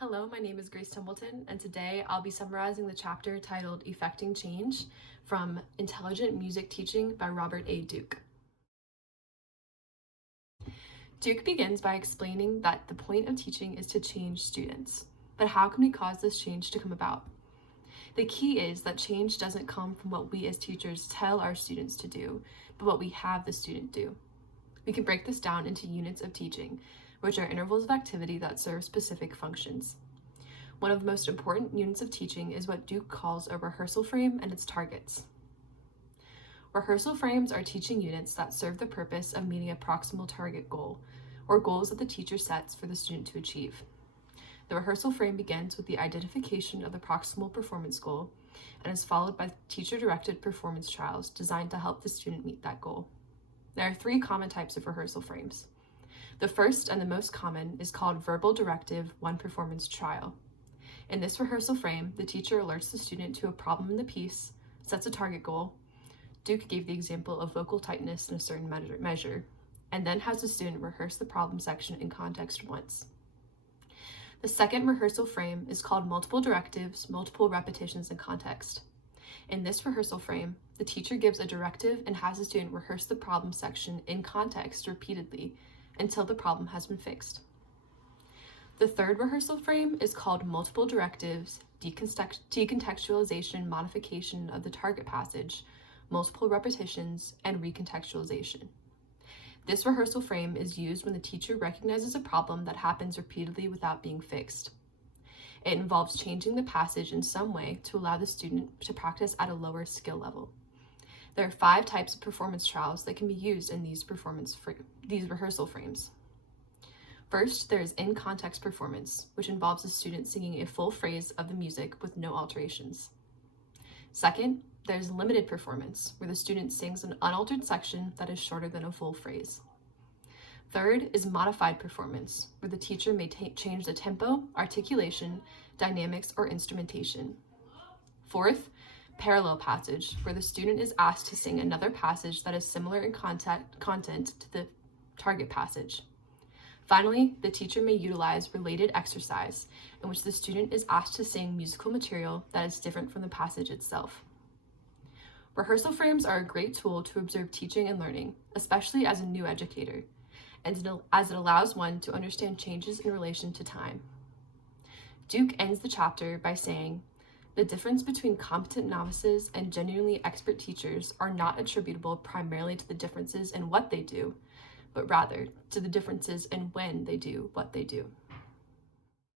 Hello, my name is Grace Templeton, and today I'll be summarizing the chapter titled Effecting Change from Intelligent Music Teaching by Robert A. Duke. Duke begins by explaining that the point of teaching is to change students. But how can we cause this change to come about? The key is that change doesn't come from what we as teachers tell our students to do, but what we have the student do. We can break this down into units of teaching, which are intervals of activity that serve specific functions. One of the most important units of teaching is what Duke calls a rehearsal frame and its targets. Rehearsal frames are teaching units that serve the purpose of meeting a proximal target goal, or goals that the teacher sets for the student to achieve. The rehearsal frame begins with the identification of the proximal performance goal and is followed by teacher-directed performance trials designed to help the student meet that goal. There are three common types of rehearsal frames. The first and the most common is called verbal directive one performance trial. In this rehearsal frame, the teacher alerts the student to a problem in the piece, sets a target goal. Duke gave the example of vocal tightness in a certain measure, and then has the student rehearse the problem section in context once. The second rehearsal frame is called multiple directives, multiple repetitions in context. In this rehearsal frame, the teacher gives a directive and has the student rehearse the problem section in context repeatedly until the problem has been fixed. The third rehearsal frame is called multiple directives, decontextualization, modification of the target passage, multiple repetitions, and recontextualization. This rehearsal frame is used when the teacher recognizes a problem that happens repeatedly without being fixed. It involves changing the passage in some way to allow the student to practice at a lower skill level. There are 5 types of performance trials that can be used in these rehearsal frames. First, there is in-context performance, which involves the student singing a full phrase of the music with no alterations. Second, there's limited performance, where the student sings an unaltered section that is shorter than a full phrase. Third is modified performance, where the teacher may change the tempo, articulation, dynamics, or instrumentation. Fourth, parallel passage, where the student is asked to sing another passage that is similar in content to the target passage. Finally, the teacher may utilize related exercise, in which the student is asked to sing musical material that is different from the passage itself. Rehearsal frames are a great tool to observe teaching and learning, especially as a new educator, as it allows one to understand changes in relation to time. Duke ends the chapter by saying, "The difference between competent novices and genuinely expert teachers are not attributable primarily to the differences in what they do, but rather to the differences in when they do what they do."